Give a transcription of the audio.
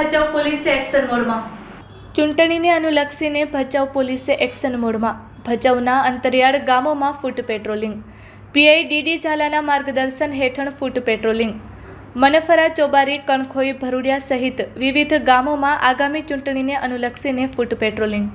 ભચાઉ પોલીસે એક્શન મોડમાં. ચૂંટણીને અનુલક્ષીને ભચાઉ પોલીસે એક્શન મોડમાં. ભચાઉના અંતરિયાળ ગામોમાં ફૂટ પેટ્રોલિંગ. પીઆઈ ડીડી ઝાલાના માર્ગદર્શન હેઠળ ફૂટ પેટ્રોલિંગ. મનફરા, ચોબારી, કણખોઈ, ભરૂડિયા સહિત વિવિધ ગામોમાં આગામી ચૂંટણીને અનુલક્ષીને ફૂટ પેટ્રોલિંગ.